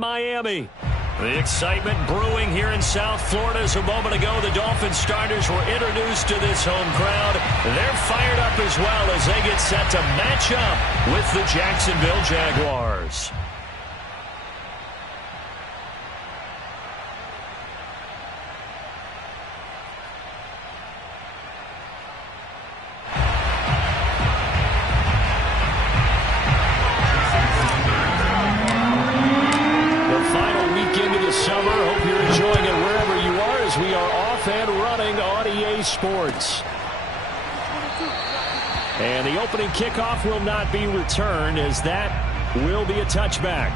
Miami. The excitement brewing here in South Florida as a moment ago the Dolphins starters were introduced to this home crowd. They're fired up as well as they get set to match up with the Jacksonville Jaguars. Sports. And the opening kickoff will not be returned as that will be a touchback.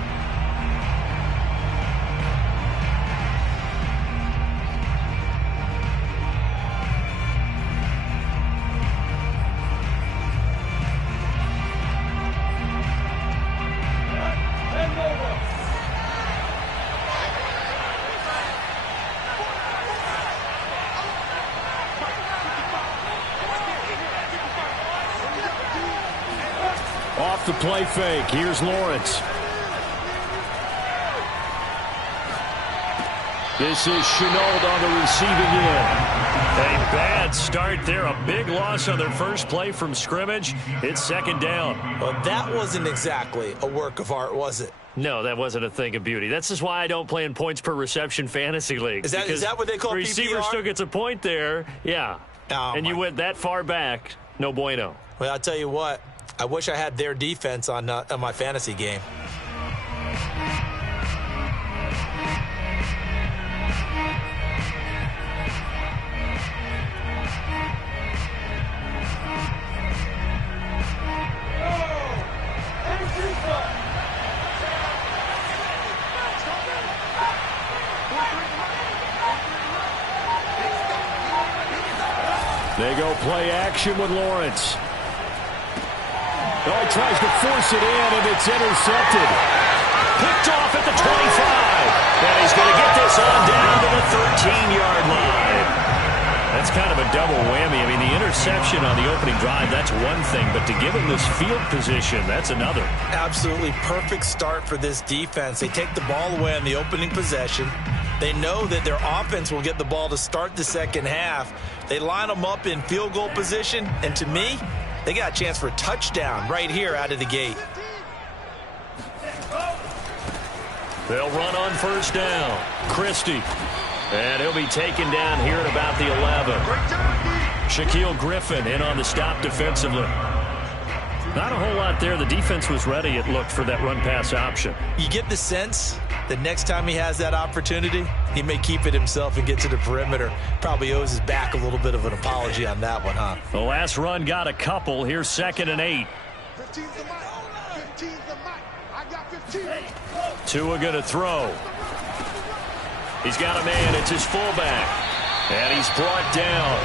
Off the play fake. Here's Lawrence. This is Shenault on the receiving end. A bad start there. A big loss on their first play from scrimmage. It's second down. Well, that wasn't exactly a work of art, was it? No, that wasn't a thing of beauty. That's just why I don't play in points per reception fantasy leagues. Is that what they call PPR? The receiver still gets a point there. Yeah. And you went that far back. No bueno. Well, I'll tell you what. I wish I had their defense on my fantasy game. They go play action with Lawrence. Oh, he tries to force it in, and it's intercepted. Picked off at the 25. And he's going to get this on down to the 13-yard line. That's kind of a double whammy. I mean, the interception on the opening drive, that's one thing. But to give him this field position, that's another. Absolutely perfect start for this defense. They take the ball away on the opening possession. They know that their offense will get the ball to start the second half. They line them up in field goal position. And to me, they got a chance for a touchdown right here out of the gate. They'll run on first down. Christie. And he'll be taken down here at about the 11. Shaquille Griffin in on the stop defensively. Not a whole lot there. The defense was ready, it looked, for that run-pass option. You get the sense that next time he has that opportunity, he may keep it himself and get to the perimeter. Probably owes his back a little bit of an apology on that one, huh? The last run got a couple. Here's 2nd and 8. 15's the mic. 15's the mic. I got 15. Tua going to throw. He's got a man. It's his fullback. And he's brought down.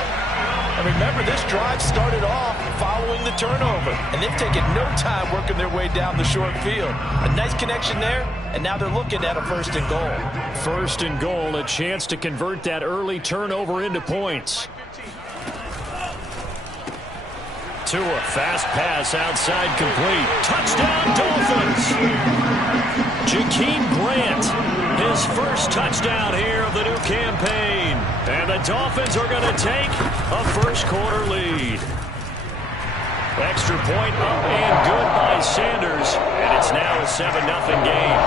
And remember, this drive started off following the turnover. And they've taken no time working their way down the short field. A nice connection there, and now they're looking at a 1st and goal. 1st and goal, a chance to convert that early turnover into points. Tua, fast pass outside complete. Touchdown, Dolphins! Jakeem Grant, his first touchdown here of the new campaign. And the Dolphins are going to take a first-quarter lead. Extra point up and good by Sanders. And it's now a 7-0 game.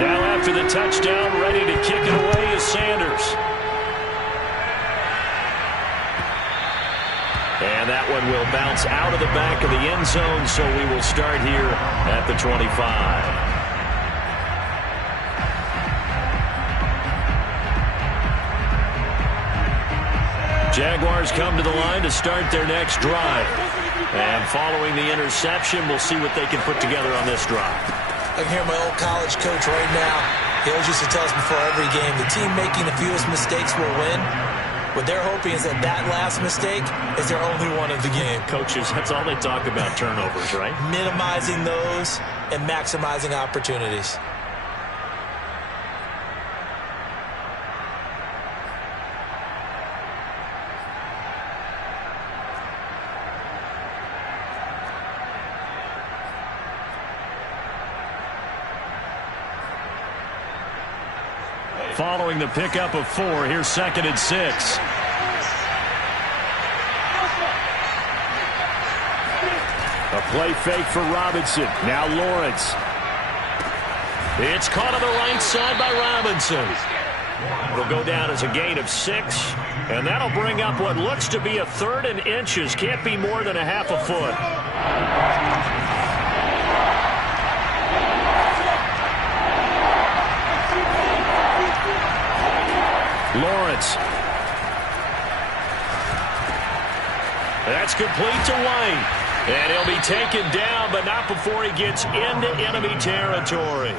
Now after the touchdown, ready to kick it away is Sanders. And that one will bounce out of the back of the end zone, so we will start here at the 25. Jaguars come to the line to start their next drive. And following the interception, we'll see what they can put together on this drive. I can hear my old college coach right now. He always used to tell us before every game, the team making the fewest mistakes will win. What they're hoping is that that last mistake is their only one of the game. Coaches, that's all they talk about, turnovers, right? Minimizing those and maximizing opportunities. following the pickup of 4. Here's 2nd and 6. A play fake for Robinson. Now Lawrence. It's caught on the right side by Robinson. It'll go down as a gain of 6. And that'll bring up what looks to be a 3rd and inches. Can't be more than a half a foot. Lawrence. That's complete to White. And he'll be taken down, but not before he gets into enemy territory.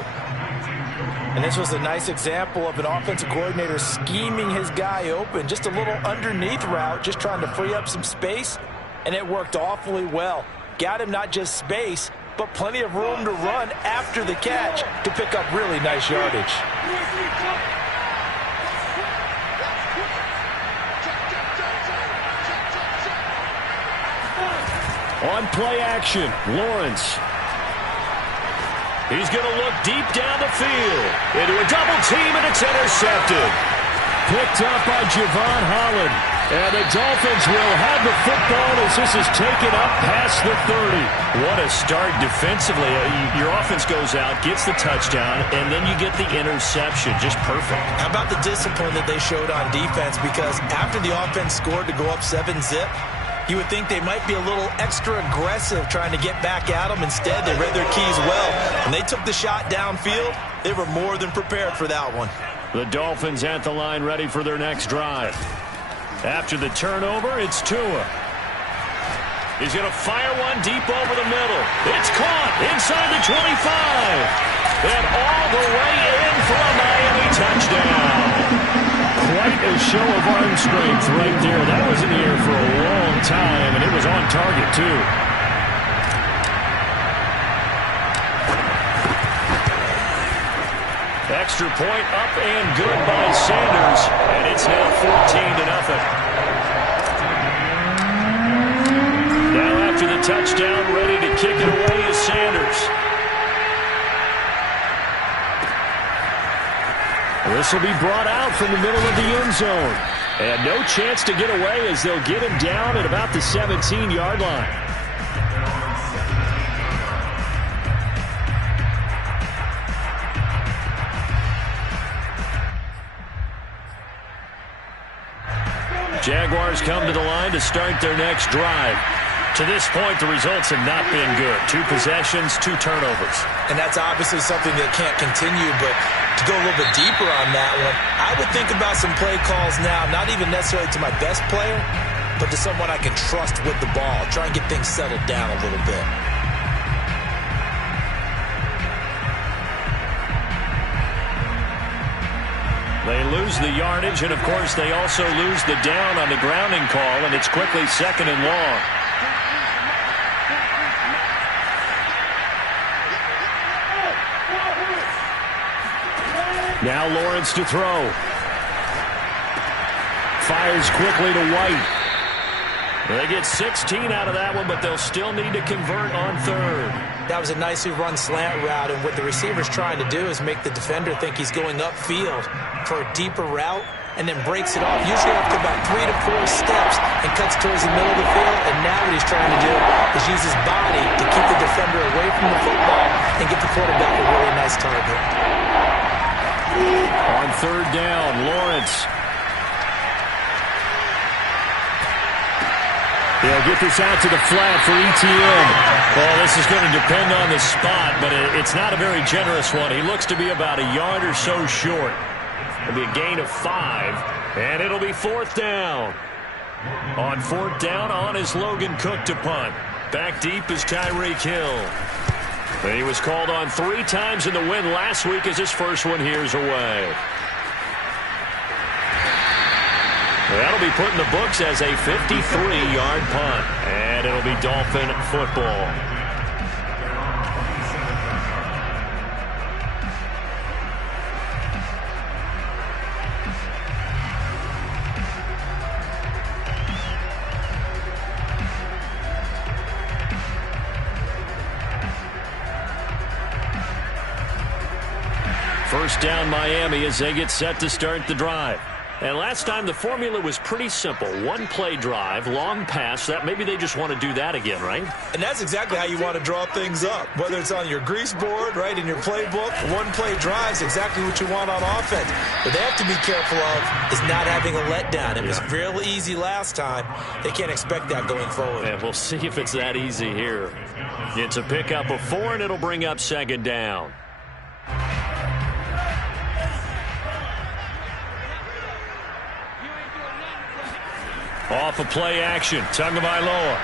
And this was a nice example of an offensive coordinator scheming his guy open. Just a little underneath route, just trying to free up some space, and it worked awfully well. Got him not just space, but plenty of room to run after the catch to pick up really nice yardage. On play action, Lawrence. He's going to look deep down the field. Into a double team, and it's intercepted. Picked up by Javon Holland. And the Dolphins will have the football as this is taken up past the 30. What a start defensively. Your offense goes out, gets the touchdown, and then you get the interception. Just perfect. How about the discipline that they showed on defense? Because after the offense scored to go up 7-zip, you would think they might be a little extra aggressive trying to get back at them. Instead, they read their keys well. When they took the shot downfield, they were more than prepared for that one. The Dolphins at the line ready for their next drive. After the turnover, it's Tua. He's going to fire one deep over the middle. It's caught inside the 25. And all the way in for a Miami touchdown. Quite a show of arm strength right there. That was in the air for a long time, and it was on target, too. Extra point up and good by Sanders, and it's now 14-0. Now after the touchdown, ready to kick it away is Sanders. This will be brought out from the middle of the end zone. And no chance to get away as they'll get him down at about the 17-yard line. Jaguars come to the line to start their next drive. To this point, the results have not been good. 2 possessions, 2 turnovers. And that's obviously something that can't continue, but to go a little bit deeper on that one, I would think about some play calls now, not even necessarily to my best player, but to someone I can trust with the ball. Try and get things settled down a little bit. They lose the yardage, and of course they also lose the down on the grounding call, and it's quickly 2nd and long. Now Lawrence to throw. Fires quickly to White. They get 16 out of that one, but they'll still need to convert on 3rd. That was a nicely run slant route, and what the receiver's trying to do is make the defender think he's going upfield for a deeper route, and then breaks it off, usually after about 3 to 4 steps, and cuts towards the middle of the field. And now what he's trying to do is use his body to keep the defender away from the football and get the quarterback a really nice target. On 3rd down, Lawrence. He'll get this out to the flat for Etienne. Well, this is going to depend on the spot, but it's not a very generous one. He looks to be about a yard or so short. It'll be a gain of 5, and it'll be 4th down. On 4th down, on is Logan Cook to punt. Back deep is Tyreek Hill. And he was called on 3 times in the win last week as his first one here's away. That'll be put in the books as a 53-yard punt. And it'll be Dolphin football. first down Miami as they get set to start the drive. And last time the formula was pretty simple. One play drive, long pass. That maybe they just want to do that again, right? And that's exactly how you want to draw things up. Whether it's on your grease board, right, in your playbook, one play drive is exactly what you want on offense. What they have to be careful of is not having a letdown. It was real easy last time. They can't expect that going forward. And we'll see if it's that easy here. It's a pickup of 4, and it'll bring up second down. Off of play action, Tagovailoa.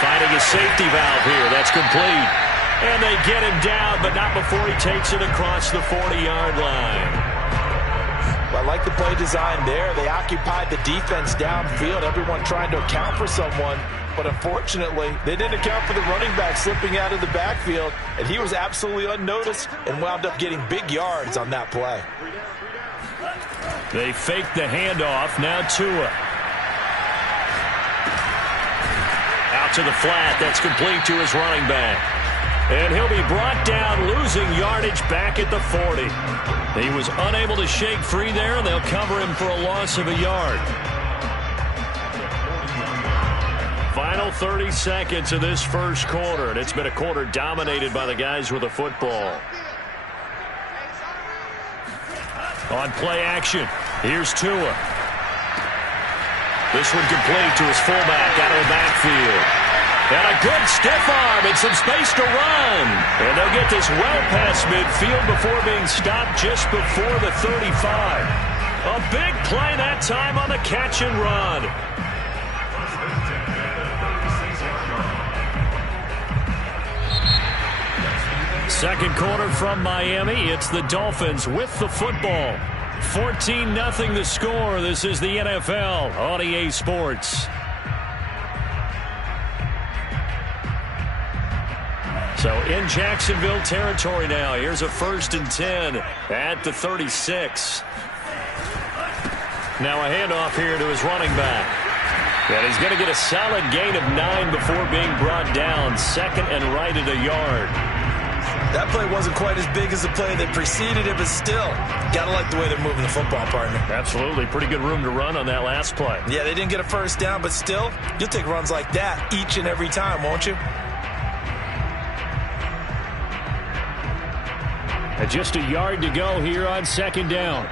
Finding a safety valve here. That's complete. And they get him down, but not before he takes it across the 40-yard line. Well, I like the play design there. They occupied the defense downfield, everyone trying to account for someone. But unfortunately, they didn't account for the running back slipping out of the backfield, and he was absolutely unnoticed and wound up getting big yards on that play. They fake the handoff. Now Tua. Out to the flat. That's complete to his running back. And he'll be brought down, losing yardage back at the 40. He was unable to shake free there. They'll cover him for a loss of a yard. Final 30 seconds of this first quarter, and it's been a quarter dominated by the guys with the football. On play action, here's Tua. This one complete to his fullback out of the backfield. And a good stiff arm and some space to run. And they'll get this well past midfield before being stopped just before the 35. A big play that time on the catch and run. Second quarter from Miami. It's the Dolphins with the football. 14-0 the score. This is the NFL on EA Sports. So in Jacksonville territory now. Here's a 1st and 10 at the 36. Now a handoff here to his running back. And he's going to get a solid gain of 9 before being brought down. Second and right at a yard. That play wasn't quite as big as the play that preceded it, but still, gotta like the way they're moving the football, partner. Absolutely. Pretty good room to run on that last play. Yeah, they didn't get a first down, but still, you'll take runs like that each and every time, won't you? And just a yard to go here on second down.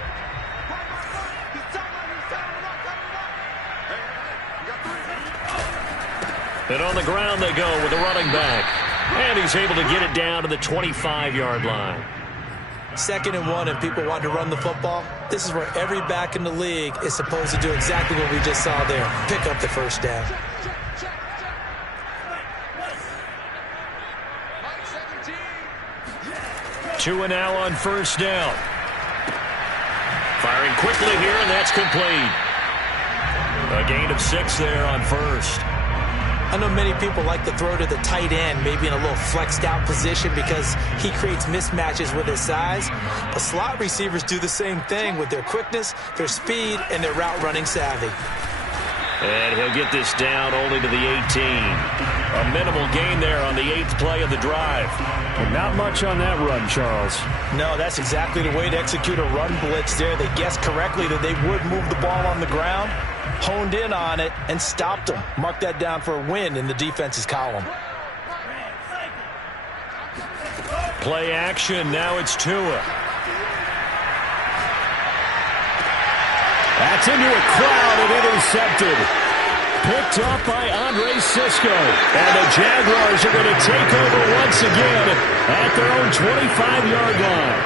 And on the ground they go with the running back. And he's able to get it down to the 25-yard line. 2nd and 1, and people want to run the football. This is where every back in the league is supposed to do exactly what we just saw there. Pick up the first down. Tua now on first down. Firing quickly here, and that's complete. A gain of 6 there on first. I know many people like to throw to the tight end, maybe in a little flexed out position because he creates mismatches with his size. But slot receivers do the same thing with their quickness, their speed, and their route running savvy. And he'll get this down only to the 18. A minimal gain there on the 8th play of the drive. And not much on that run, Charles. No, that's exactly the way to execute a run blitz there. They guessed correctly that they would move the ball on the ground, honed in on it, and stopped them. Mark that down for a win in the defense's column. Play action. Now it's Tua. That's into a crowd and intercepted. Picked up by Andre Cisco. And the Jaguars are going to take over once again at their own 25-yard line.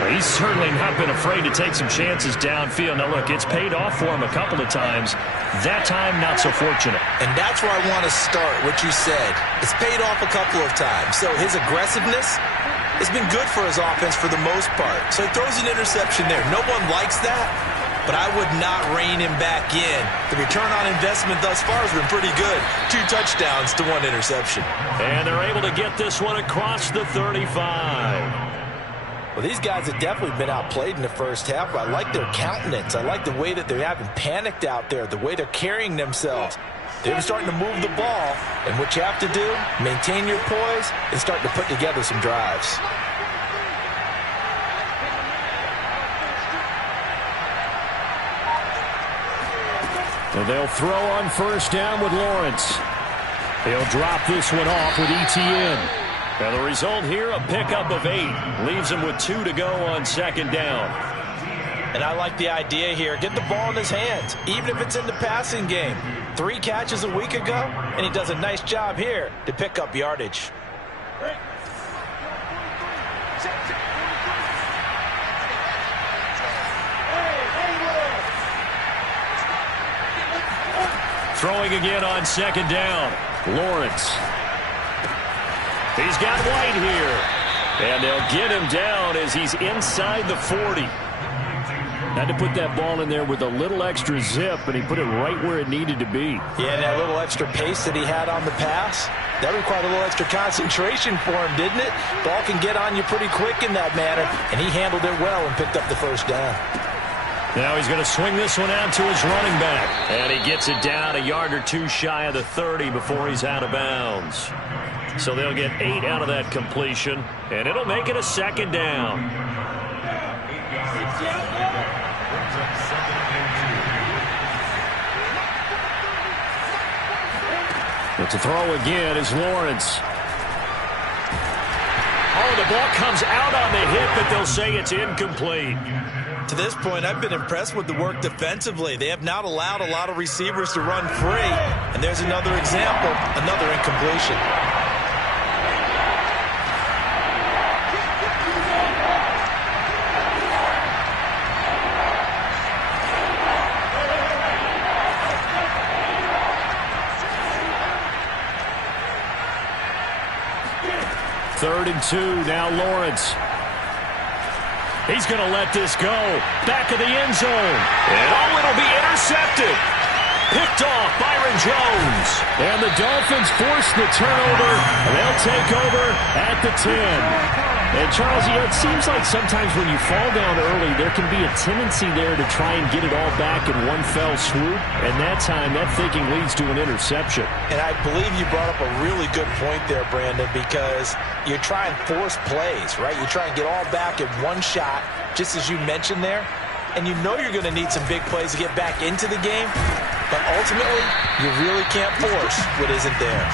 Well, he's certainly not been afraid to take some chances downfield. Now, look, it's paid off for him a couple of times. That time, not so fortunate. And that's where I want to start, what you said. It's paid off a couple of times. So his aggressiveness has been good for his offense for the most part. So he throws an interception there. No one likes that, but I would not rein him back in. The return on investment thus far has been pretty good. 2 touchdowns to 1 interception. And they're able to get this one across the 35. Well, these guys have definitely been outplayed in the first half, but I like their countenance. I like the way that they're having panicked out there, the way they're carrying themselves. They're starting to move the ball, and what you have to do, maintain your poise and start to put together some drives. And they'll throw on first down with Lawrence. He'll drop this one off with ETN. And the result here, a pickup of 8. Leaves him with 2 to go on second down. And I like the idea here. Get the ball in his hands, even if it's in the passing game. 3 catches a week ago, and he does a nice job here to pick up yardage. Throwing again on second down. Lawrence. He's got White here. And they'll get him down as he's inside the 40. Had to put that ball in there with a little extra zip, and he put it right where it needed to be. Yeah, and that little extra pace that he had on the pass, that required a little extra concentration for him, didn't it? Ball can get on you pretty quick in that manner, and he handled it well and picked up the first down. Now he's going to swing this one out to his running back. And he gets it down a yard or 2 shy of the 30 before he's out of bounds. So they'll get 8 out of that completion, and it'll make it a second down. But to throw again is Lawrence. Oh, the ball comes out on the hit, but they'll say it's incomplete. To this point, I've been impressed with the work defensively. They have not allowed a lot of receivers to run free. And there's another example, another incompletion. Third and 2, now Lawrence. He's going to let this go. Back of the end zone. And it'll be intercepted. Picked off Byron Jones. And the Dolphins force the turnover. They'll take over at the 10. And Charles, it seems like sometimes when you fall down early, there can be a tendency there to try and get it all back in one fell swoop. And that time, that thinking leads to an interception. And I believe you brought up a really good point there, Brandon, because you try and force plays, right? You try and get all back in one shot, just as you mentioned there. And you know you're going to need some big plays to get back into the game. But ultimately, you really can't force what isn't there.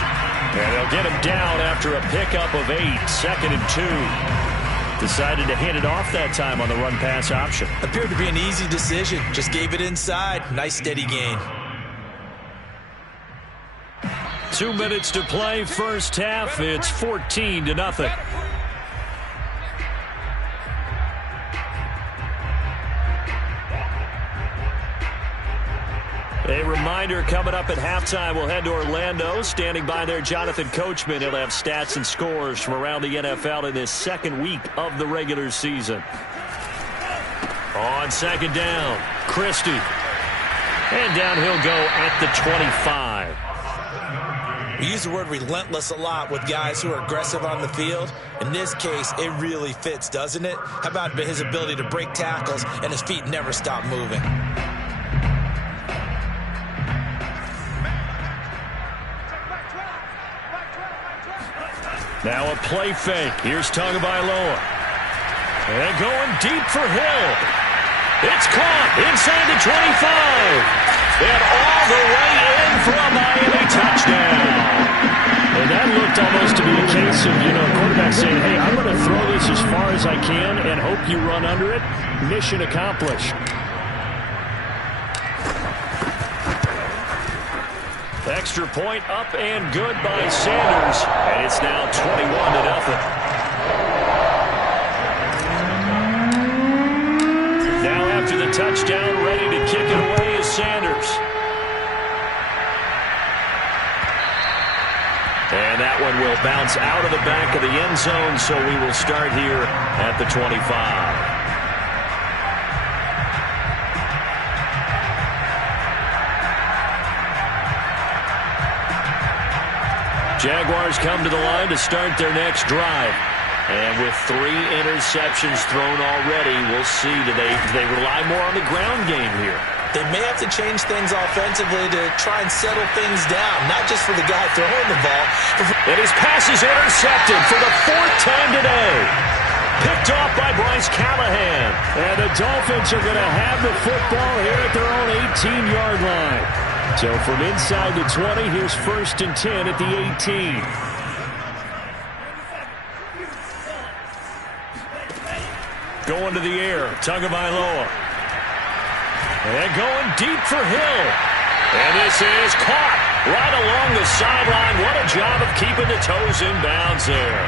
And they'll get him down after a pickup of 8, 2nd and 2. Decided to hand it off that time on the run-pass option. Appeared to be an easy decision. Just gave it inside. Nice steady gain. 2 minutes to play, first half. It's 14-0. A reminder, coming up at halftime, we'll head to Orlando. Standing by there, Jonathan Coachman. He'll have stats and scores from around the NFL in this second week of the regular season. On second down, Christie. And down he'll go at the 25. We use the word relentless a lot with guys who are aggressive on the field. In this case, it really fits, doesn't it? How about his ability to break tackles and his feet never stop moving? Now a play fake. Here's Tagovailoa. And going deep for Hill. It's caught inside the 25. And all the way in for a Miami touchdown. And that looked almost to be a case of, quarterback saying, hey, I'm going to throw this as far as I can and hope you run under it. Mission accomplished. Extra point up and good by Sanders. And it's now 21-0. Now after the touchdown, ready to kick it away is Sanders. And that one will bounce out of the back of the end zone, so we will start here at the 25. Jaguars come to the line to start their next drive. And with 3 interceptions thrown already, we'll see, do they rely more on the ground game here? They may have to change things offensively to try and settle things down, not just for the guy throwing the ball. And his pass is intercepted for the 4th time today. Picked off by Bryce Callahan. And the Dolphins are going to have the football here at their own 18-yard line. So from inside the 20, here's 1st and 10 at the 18. Going to the air, Tagovailoa. And going deep for Hill. And this is caught right along the sideline. What a job of keeping the toes in bounds there.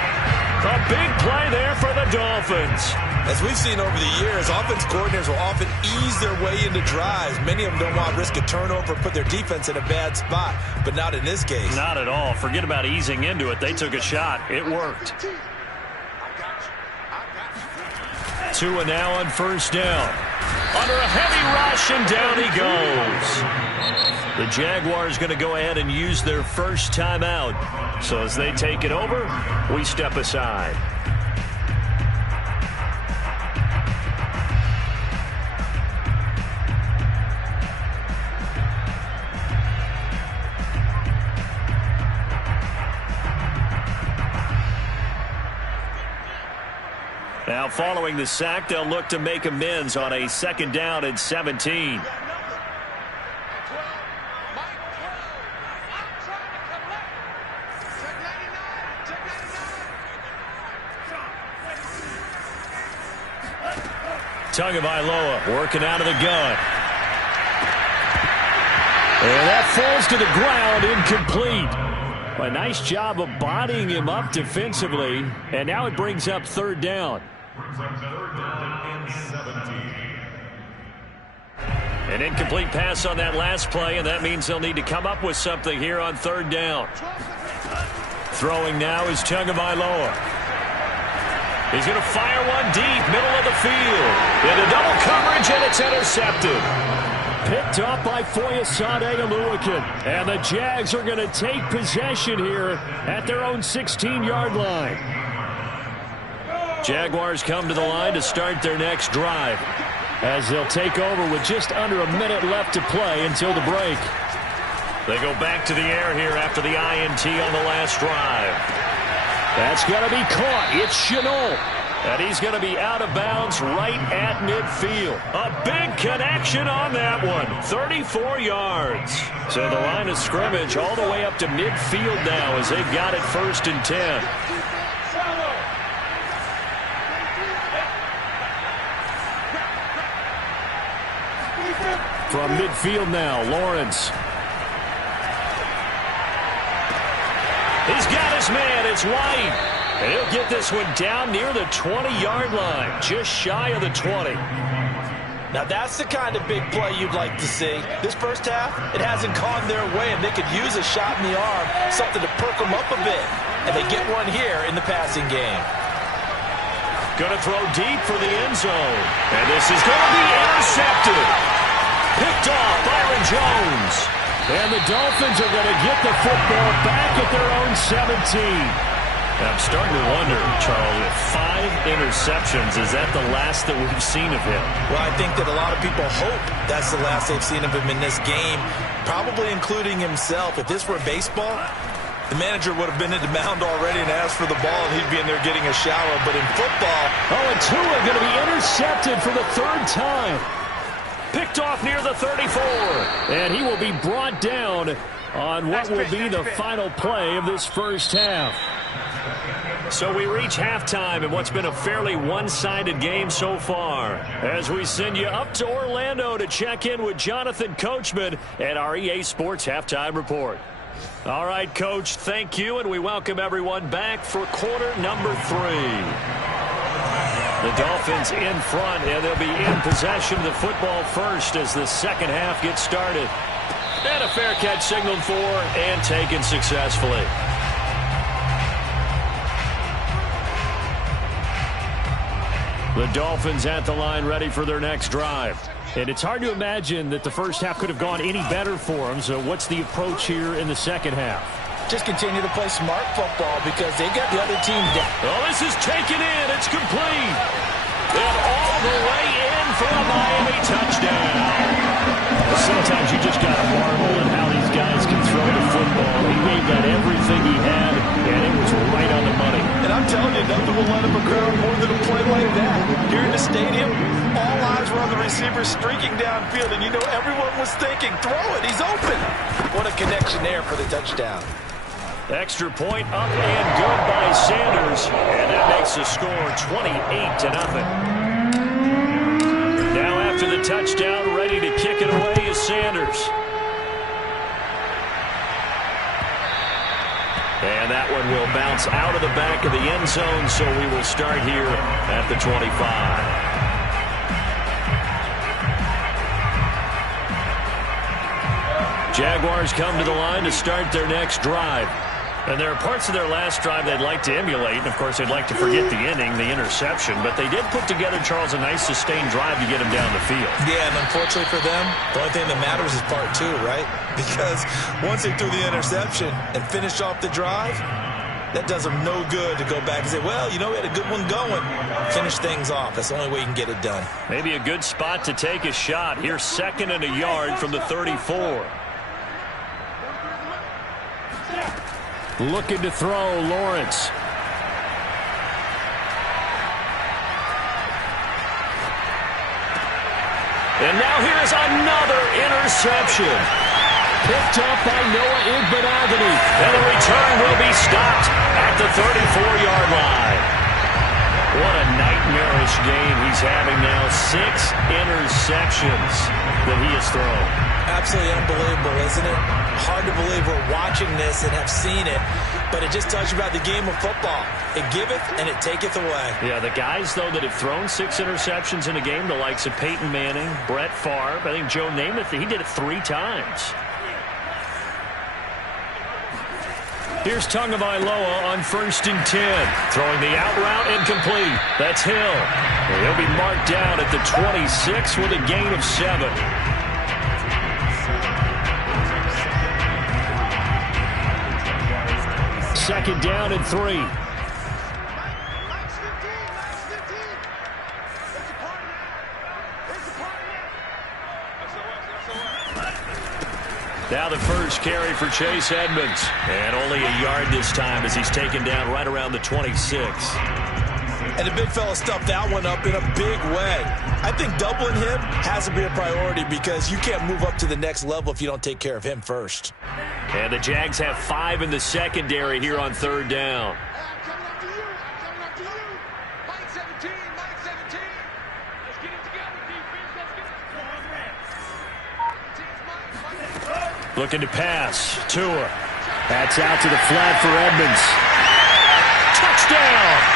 A big play there for the Dolphins. As we've seen over the years, offense coordinators will often ease their way into drives. Many of them don't want to risk a turnover, put their defense in a bad spot, but not in this case. Not at all. Forget about easing into it. They took a shot. It worked. Tua now on 1st down. Under a heavy rush, and down he goes. The Jaguars going to go ahead and use their first timeout. So as they take it over, we step aside. Now, following the sack, they'll look to make amends on a 2nd down and 17. Tagovailoa working out of the gun. And that falls to the ground, incomplete. A nice job of bodying him up defensively, and now it brings up 3rd down. An incomplete pass on that last play, and that means they'll need to come up with something here on 3rd down. Throwing now is Tagovailoa. He's going to fire one deep, middle of the field. Into double coverage, and it's intercepted. Picked up by Foyesade Oluokun. And the Jags are going to take possession here at their own 16-yard line. Jaguars come to the line to start their next drive, as they'll take over with just under a minute left to play until the break. They go back to the air here after the INT on the last drive. That's going to be caught. It's Shenault. And he's going to be out of bounds right at midfield. A big connection on that one. 34 yards. So the line of scrimmage all the way up to midfield now as they've got it 1st and 10. From midfield now, Lawrence. He's got his man. It's White. And he'll get this one down near the 20-yard line, just shy of the 20. Now that's the kind of big play you'd like to see. This first half, it hasn't gone their way, and they could use a shot in the arm, something to perk them up a bit. And they get one here in the passing game. Going to throw deep for the end zone. And this is going to be intercepted. Picked off Byron Jones. And the Dolphins are going to get the football back at their own 17. I'm starting to wonder, Charles, if 5 interceptions, is that the last that we've seen of him? Well, I think that a lot of people hope that's the last they've seen of him in this game, probably including himself. If this were baseball, the manager would have been at the mound already and asked for the ball, and he'd be in there getting a shower. But in football... Oh, and Tua going to be intercepted for the 3rd time. Picked off near the 34. And he will be brought down on what will be the final play of this first half. So we reach halftime in what's been a fairly one-sided game so far, as we send you up to Orlando to check in with Jonathan Coachman at our EA Sports Halftime Report. All right, Coach, thank you, and we welcome everyone back for quarter number 3. The Dolphins in front, and they'll be in possession of the football first as the second half gets started. And a fair catch signaled for and taken successfully. The Dolphins at the line ready for their next drive. And it's hard to imagine that the first half could have gone any better for them. So what's the approach here in the second half? Just continue to play smart football because they got the other team down. Oh, this is taken in. It's complete. And all the way in for a Miami touchdown. Sometimes you just got to marvel at how these guys can throw the football. He gave that everything he had, and it was right on the money. And I I'm telling you, nothing will let up a crowd more than a play like that. Here in the stadium, all eyes were on the receiver streaking downfield, and you know everyone was thinking, throw it, he's open. What a connection there for the touchdown. Extra point up and good by Sanders, and that makes the score 28-0. Now after the touchdown, ready to kick it away is Sanders. And that one will bounce out of the back of the end zone, so we will start here at the 25. Jaguars come to the line to start their next drive. And there are parts of their last drive they'd like to emulate. And, of course, they'd like to forget the inning, the interception. But they did put together, Charles, a nice sustained drive to get them down the field. Yeah, and unfortunately for them, the only thing that matters is part two, right? Because once they threw the interception and finished off the drive, that does them no good to go back and say, well, you know, we had a good one going. Finish things off. That's the only way you can get it done. Maybe a good spot to take a shot. Here's 2nd and a yard from the 34. Looking to throw, Lawrence. And now here's another interception. Picked up by Noah Igbinoghene. And the return will be stopped at the 34-yard line. What a nightmarish game he's having now. 6 interceptions that he has thrown. Absolutely unbelievable, isn't it? Hard to believe we're watching this and have seen it, but it just tells you about the game of football. It giveth and it taketh away. Yeah, the guys, though, that have thrown 6 interceptions in a game, the likes of Peyton Manning, Brett Favre, I think Joe Namath, he did it 3 times. Here's Tagovailoa on 1st and 10. Throwing the out route incomplete. That's Hill. And he'll be marked down at the 26 with a gain of 7. Second down and 3. Now the first carry for Chase Edmonds. And only a yard this time as he's taken down right around the 26. And the big fella stuffed that one up in a big way. I think doubling him has to be a priority because you can't move up to the next level if you don't take care of him first. And the Jags have 5 in the secondary here on 3rd down. Looking to pass. Tua. That's out to the flat for Edmonds. Touchdown!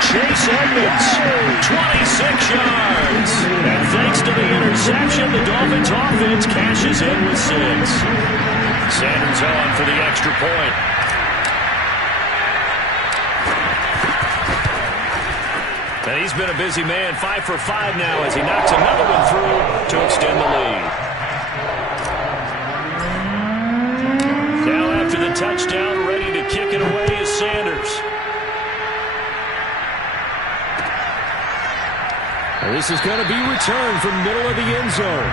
Chase Edmonds, 26 yards. And thanks to the interception, the Dolphins offense cashes in with 6. Sanders on for the extra point. And he's been a busy man, 5 for 5 now as he knocks another one through to extend the lead. Now after the touchdown, ready to kick it away is Sanders. And this is going to be returned from middle of the end zone.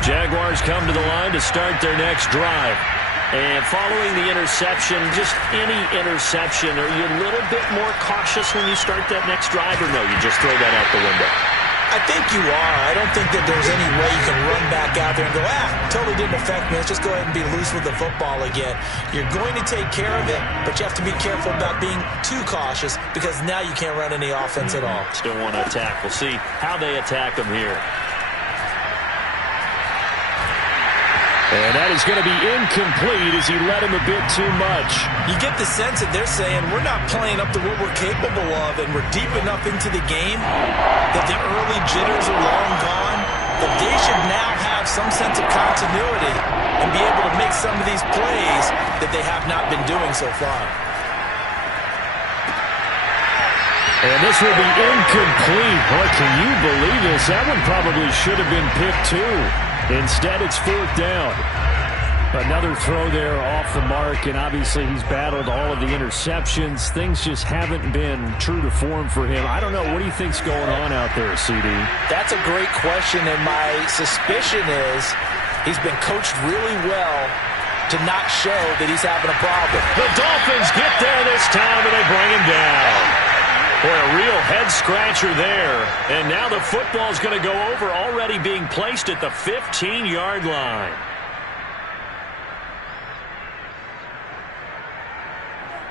Jaguars come to the line to start their next drive. And following the interception, just any interception, are you a little bit more cautious when you start that next drive, or no, you just throw that out the window? I think you are. I don't think that there's any way you can run back out there and go, totally didn't affect me. Let's just go ahead and be loose with the football again. You're going to take care of it, but you have to be careful about being too cautious because now you can't run any offense at all. Still want to attack. We'll see how they attack them here. And that is going to be incomplete as he led him a bit too much. You get the sense that they're saying we're not playing up to what we're capable of and we're deep enough into the game that the early jitters are long gone, that they should now have some sense of continuity and be able to make some of these plays that they have not been doing so far. And this will be incomplete. Boy, can you believe this? That one probably should have been picked too. Instead, it's 4th down. Another throw there off the mark, and obviously he's battled all of the interceptions. Things just haven't been true to form for him. I don't know. What do you think's going on out there, CD? That's a great question, and my suspicion is he's been coached really well to not show that he's having a problem. The Dolphins get there this time, and they bring him down. Boy, a real head-scratcher there. And now the football's going to go over, already being placed at the 15-yard line.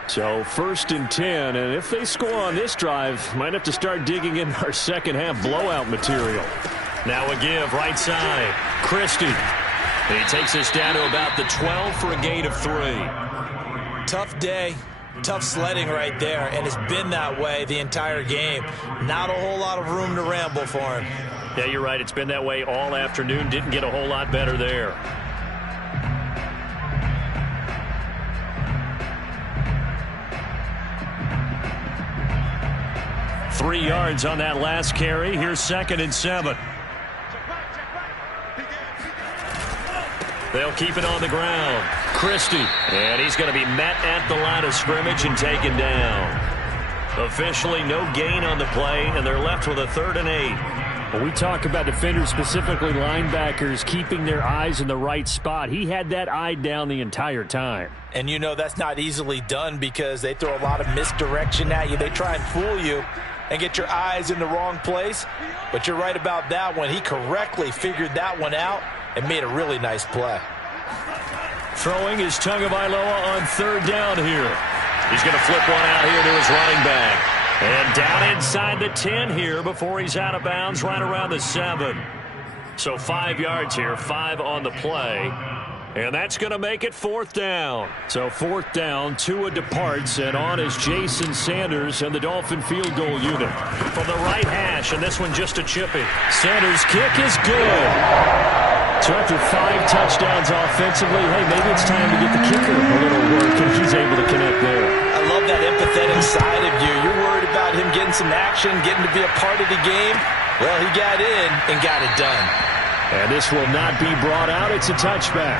So 1st and 10, and if they score on this drive, might have to start digging in our second-half blowout material. Now a give, right side. Christie. He takes us down to about the 12 for a gain of 3. Tough day, tough sledding right there, and it's been that way the entire game. Not a whole lot of room to ramble for him. Yeah, you're right. It's been that way all afternoon. Didn't get a whole lot better there. Three yards on that last carry. Here's 2nd and 7. They'll keep it on the ground. Christie. And he's going to be met at the line of scrimmage and taken down. Officially no gain on the play, and they're left with a 3rd and 8. When we talk about defenders, specifically linebackers, keeping their eyes in the right spot, he had that eye down the entire time. And you know that's not easily done because they throw a lot of misdirection at you. They try and fool you and get your eyes in the wrong place. But you're right about that one. He correctly figured that one out and made a really nice play. Throwing is Tagovailoa on 3rd down here. He's going to flip one out here to his running back. And down inside the 10 here before he's out of bounds right around the 7. So 5 yards here, 5 on the play. And that's going to make it 4th down. So 4th down, Tua departs, and on is Jason Sanders and the Dolphin field goal unit. From the right hash, and this one just a chipping. Sanders' kick is good. So after 5 touchdowns offensively, hey, maybe it's time to get the kicker a little work, and he's able to connect there. I love that empathetic side of you. You're worried about him getting some action, getting to be a part of the game. Well, he got in and got it done. And this will not be brought out. It's a touchback.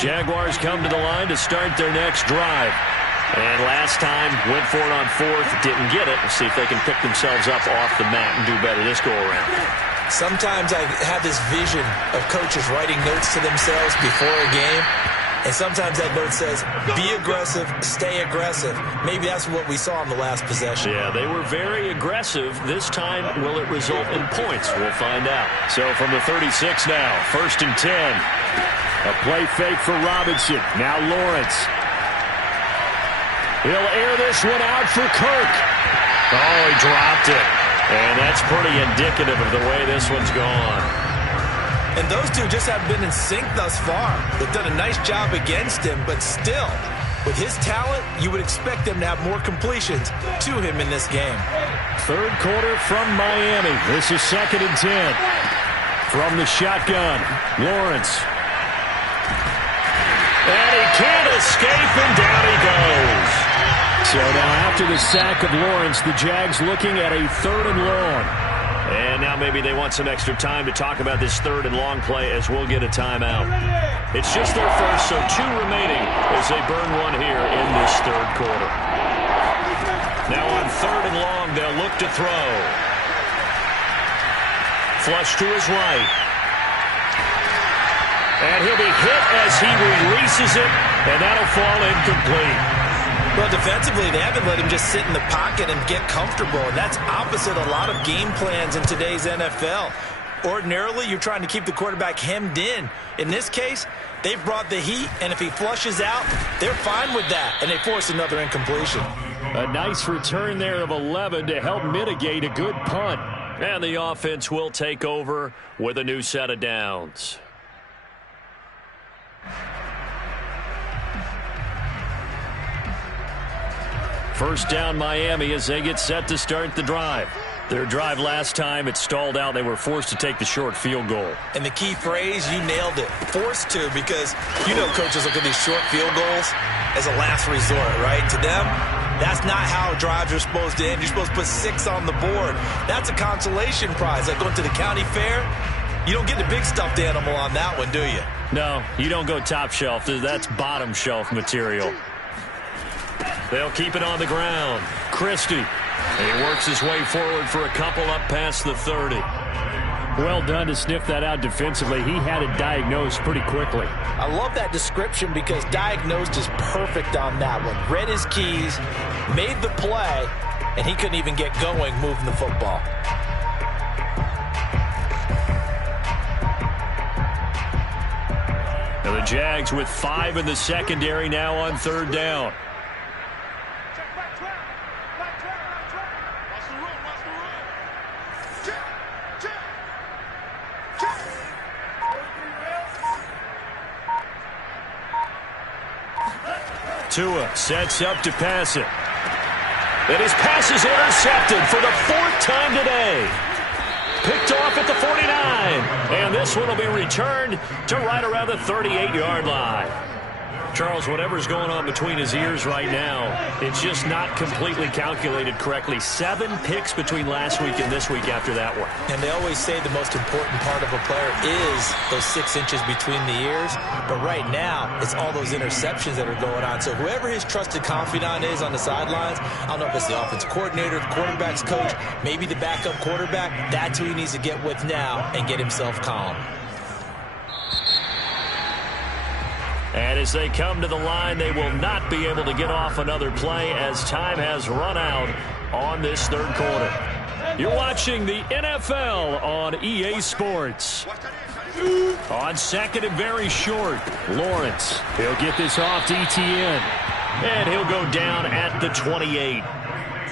Jaguars come to the line to start their next drive. And last time, went for it on 4th, didn't get it. We'll see if they can pick themselves up off the mat and do better this go-around. Sometimes I have this vision of coaches writing notes to themselves before a game. And sometimes that note says, be aggressive, stay aggressive. Maybe that's what we saw in the last possession. Yeah, they were very aggressive. This time, will it result in points? We'll find out. So from the 36 now, 1st and 10. A play fake for Robinson. Now Lawrence. He'll air this one out for Kirk. Oh, he dropped it. And that's pretty indicative of the way this one's gone. And those two just have been in sync thus far. They've done a nice job against him, but still, with his talent, you would expect them to have more completions to him in this game. 3rd quarter from Miami. This is 2nd and 10. From the shotgun, Lawrence. And he can't escape, and down he goes. So now after the sack of Lawrence, the Jags looking at a 3rd and long. And now maybe they want some extra time to talk about this 3rd and long play as we'll get a timeout. It's just their first, so 2 remaining as they burn one here in this 3rd quarter. Now on 3rd and long, they'll look to throw. Flush to his right. And he'll be hit as he releases it, and that'll fall incomplete. Well, defensively, they haven't let him just sit in the pocket and get comfortable, and that's opposite a lot of game plans in today's NFL. Ordinarily, you're trying to keep the quarterback hemmed in. In this case, they've brought the heat, and if he flushes out, they're fine with that, and they force another incompletion. A nice return there of 11 to help mitigate a good punt. And the offense will take over with a new set of downs. First down Miami as they get set to start the drive. Their drive last time, it stalled out. They were forced to take the short field goal. And the key phrase, you nailed it. Forced to, because you know coaches look at these short field goals as a last resort, right? To them, That's not how drives are supposed to end. You're supposed to put 6 on the board. That's a consolation prize. Like going to the county fair, you don't get the big stuffed animal on that one, do you? No, you don't go top shelf. That's bottom shelf material. They'll keep it on the ground. Christie. He works his way forward for a couple up past the 30. Well done to sniff that out defensively. He had it diagnosed pretty quickly. I love that description because diagnosed is perfect on that one. Read his keys, made the play, and he couldn't even get going moving the football. Now the Jags with 5 in the secondary now on 3rd down. Tua sets up to pass it. And his pass is intercepted for the 4th time today. Picked off at the 49. And this one will be returned to right around the 38-yard line. Charles, whatever's going on between his ears right now, it's just not completely calculated correctly. 7 picks between last week and this week after that one. And they always say the most important part of a player is those 6 inches between the ears. But right now, it's all those interceptions that are going on. So whoever his trusted confidant is on the sidelines, I don't know if it's the offense coordinator, the quarterback's coach, maybe the backup quarterback, that's who he needs to get with now and get himself calm. And as they come to the line, they will not be able to get off another play as time has run out on this 3rd quarter. You're watching the NFL on EA Sports. On 2nd and very short, Lawrence. He'll get this off to Etienne. And he'll go down at the 28.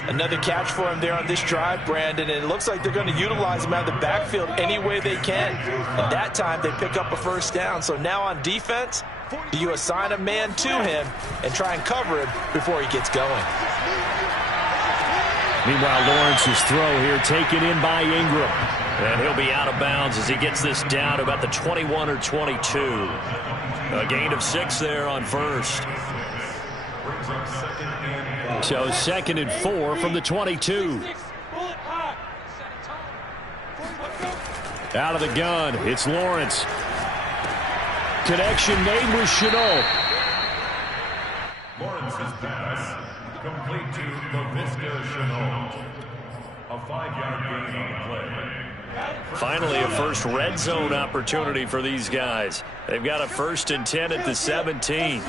Another catch for him there on this drive, Brandon, and it looks like they're going to utilize him out of the backfield any way they can. And that time, they pick up a 1st down. So now on defense, do you assign a man to him and try and cover him before he gets going? Meanwhile, Lawrence's throw here taken in by Ingram. And he'll be out of bounds as he gets this down to about the 21 or 22. A gain of 6 there on 1st. So 2nd and 4 from the 22. Out of the gun, it's Lawrence. Connection made with Shenault. Lawrence's pass complete to Laviska Shenault. A 5-yard gain on the play. Finally, a first red zone opportunity for these guys. They've got a 1st and 10 at the 17.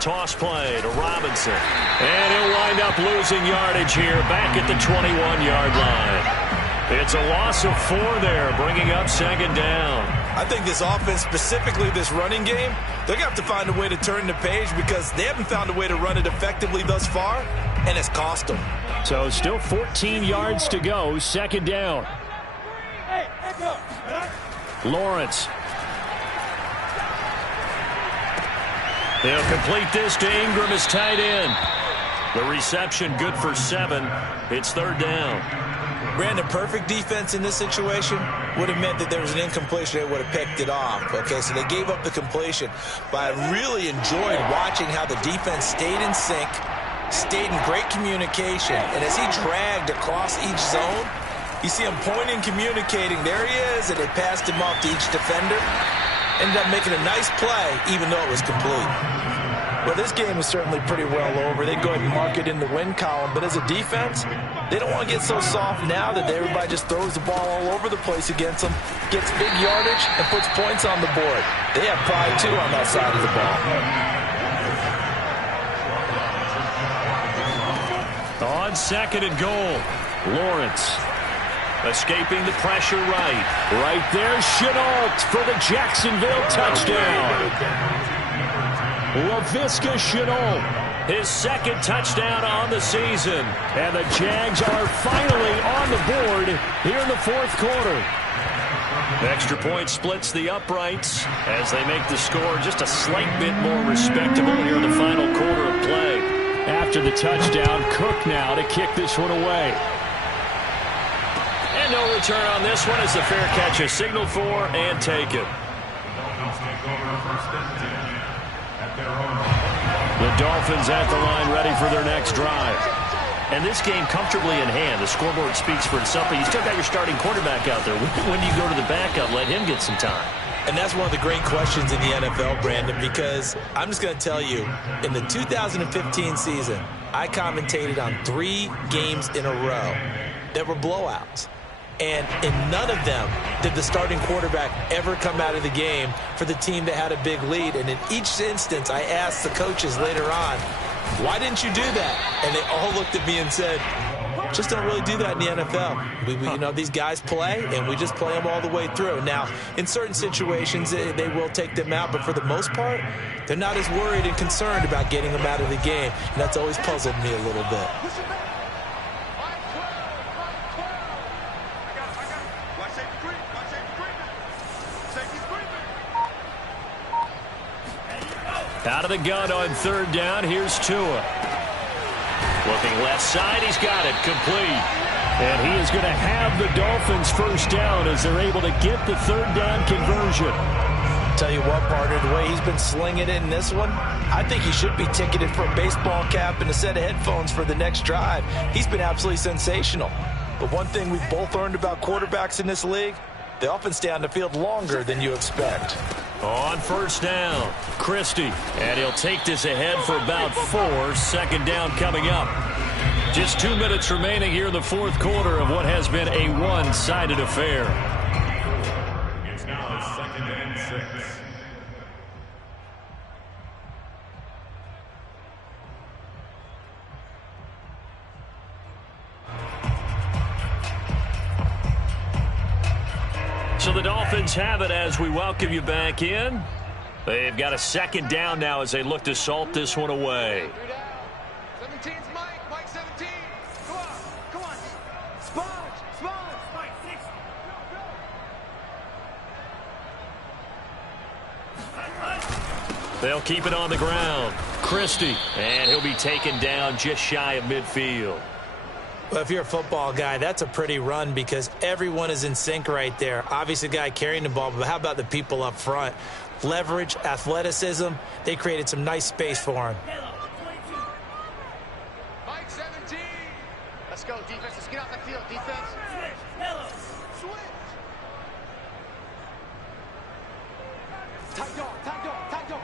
Toss play to Robinson. And he'll wind up losing yardage here back at the 21-yard line. It's a loss of 4 there, bringing up 2nd down. I think this offense, specifically this running game, they're going to have to find a way to turn the page because they haven't found a way to run it effectively thus far, and it's cost them. So still 14 yards to go, 2nd down. Lawrence. They'll complete this to Ingram as tight end. The reception good for 7. It's 3rd down. Brandon, perfect defense in this situation would have meant that there was an incompletion. They would have picked it off. Okay, so they gave up the completion. But I really enjoyed watching how the defense stayed in sync, stayed in great communication. And as he dragged across each zone, you see him pointing, communicating. There he is, and they passed him off to each defender. Ended up making a nice play, even though it was complete. Well, this game is certainly pretty well over. They go ahead and mark it in the win column. But as a defense, they don't want to get so soft now that everybody just throws the ball all over the place against them, gets big yardage, and puts points on the board. They have pride, too, on that side of the ball. On 2nd and goal, Lawrence escaping the pressure right. Right there, Shenault for the Jacksonville touchdown. Laviska Shenault, his 2nd touchdown on the season. And the Jags are finally on the board here in the 4th quarter. The extra point splits the uprights as they make the score just a slight bit more respectable here in the final quarter of play. After the touchdown, Cook now to kick this one away. And no return on this one as the fair catch is signaled for and taken. Dolphins take over 1st and 10 at their own. The Dolphins at the line ready for their next drive. And this game comfortably in hand. The scoreboard speaks for itself, but you still got your starting quarterback out there. When do you go to the backup, let him get some time? And that's one of the great questions in the NFL, Brandon, because I'm just going to tell you, in the 2015 season, I commentated on 3 games in a row that were blowouts. And in none of them did the starting quarterback ever come out of the game for the team that had a big lead. And in each instance, I asked the coaches later on, why didn't you do that? And they all looked at me and said, just don't really do that in the NFL. You know, these guys play, and we just play them all the way through. Now, in certain situations, they will take them out, but for the most part, they're not as worried and concerned about getting them out of the game. And that's always puzzled me a little bit. Out of the gun on 3rd down. Here's Tua. Looking left side. He's got it. Complete. And he is going to have the Dolphins first down as they're able to get the 3rd down conversion. Tell you what, partner, the way he's been slinging it in this one, I think he should be ticketed for a baseball cap and a set of headphones for the next drive. He's been absolutely sensational. But one thing we've both learned about quarterbacks in this league, they often stay on the field longer than you expect. On 1st down, Christie. And he'll take this ahead for about 4. 2nd down coming up. Just 2 minutes remaining here in the 4th quarter of what has been a one-sided affair. It's now 2nd and 6. So the Dolphins have it as we welcome you back in. They've got a 2nd down now as they look to salt this one away. 17's Mike. Mike 17. Come on. Come on. Sponge. Sponge. Mike 6. They'll keep it on the ground. Christie. And he'll be taken down just shy of midfield. Well, if you're a football guy, that's a pretty run because everyone is in sync right there. Obviously, the guy carrying the ball, but how about the people up front? Leverage, athleticism, they created some nice space for him. Mike 17. Let's go, defense. Let's get off the field, defense. Switch. Tight dog, tight dog, tight dog.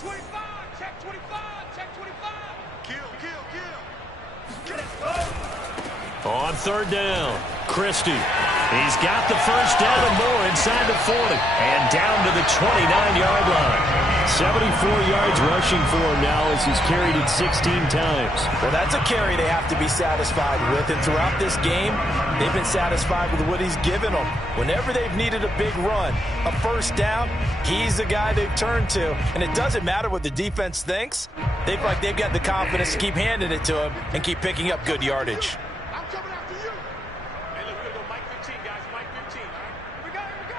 25. Check 25. Check 25. Kill, kill, kill. On 3rd down, Christie. He's got the first down and more inside the 40. And down to the 29-yard line. 74 yards rushing for him now as he's carried it 16 times. Well, that's a carry they have to be satisfied with. And throughout this game, they've been satisfied with what he's given them. Whenever they've needed a big run, a first down, he's the guy they've turned to. And it doesn't matter what the defense thinks. They've got the confidence to keep handing it to him and keep picking up good yardage. I'm coming after you. Hey, look, we're going to go Mike 15, guys. Mike 15. All right? Here we go. Here we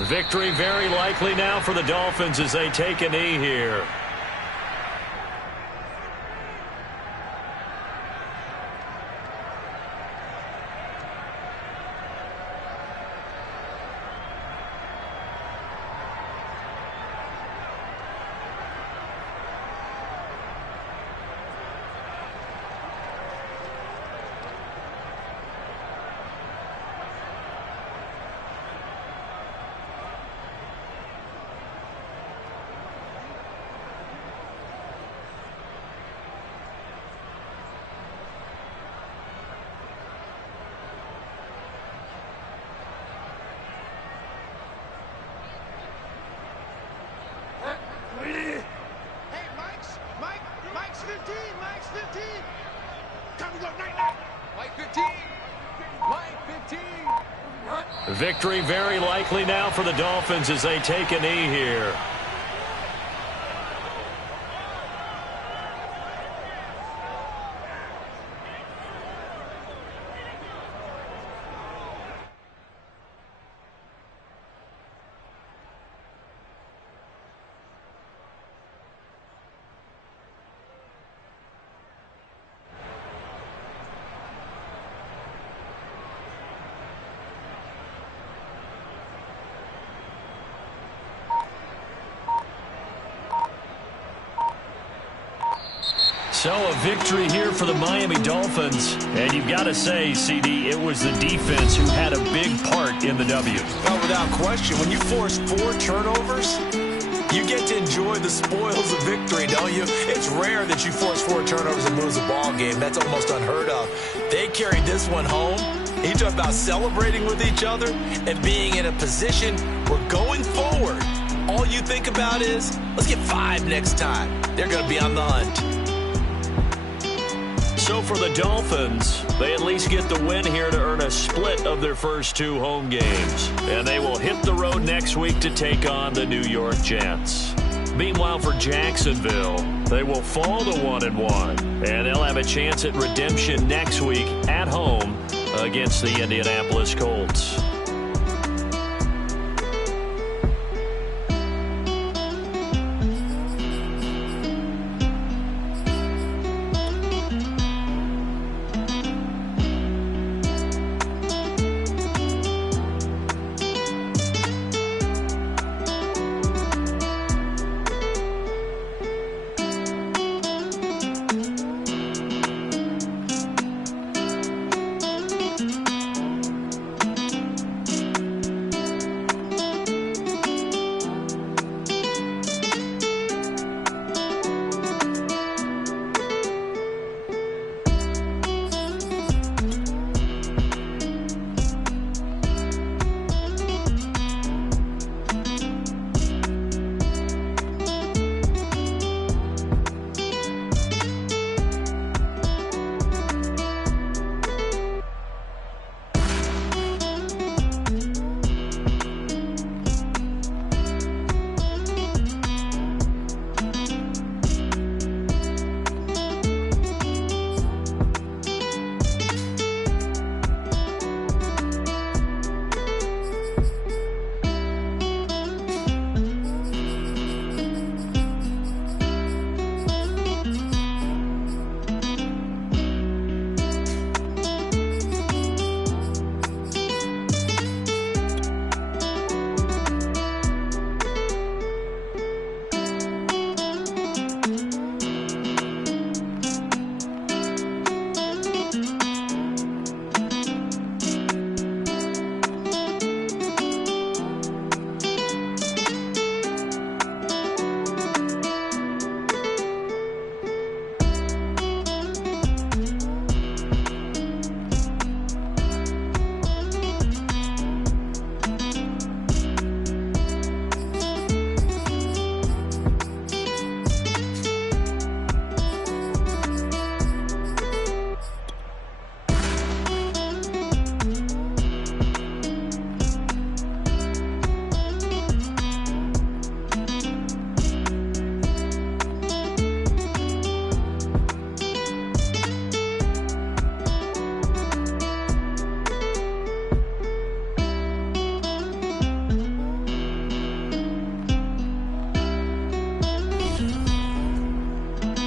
go. Victory very likely now for the Dolphins as they take a knee here. Mike's 15. Mike's 15. Time to go. Night. Mike 15. Mike 15. Victory very likely now for the Dolphins as they take a knee here. So a victory here for the Miami Dolphins. And you've got to say, CD, it was the defense who had a big part in the W. Well, without question, when you force 4 turnovers, you get to enjoy the spoils of victory, don't you? It's rare that you force 4 turnovers and lose a ball game. That's almost unheard of. They carried this one home. You talk about celebrating with each other and being in a position where going forward, all you think about is, let's get 5 next time. They're going to be on the hunt. So for the Dolphins, they at least get the win here to earn a split of their first 2 home games. And they will hit the road next week to take on the New York Jets. Meanwhile, for Jacksonville, they will fall to 1-1. And they'll have a chance at redemption next week at home against the Indianapolis Colts.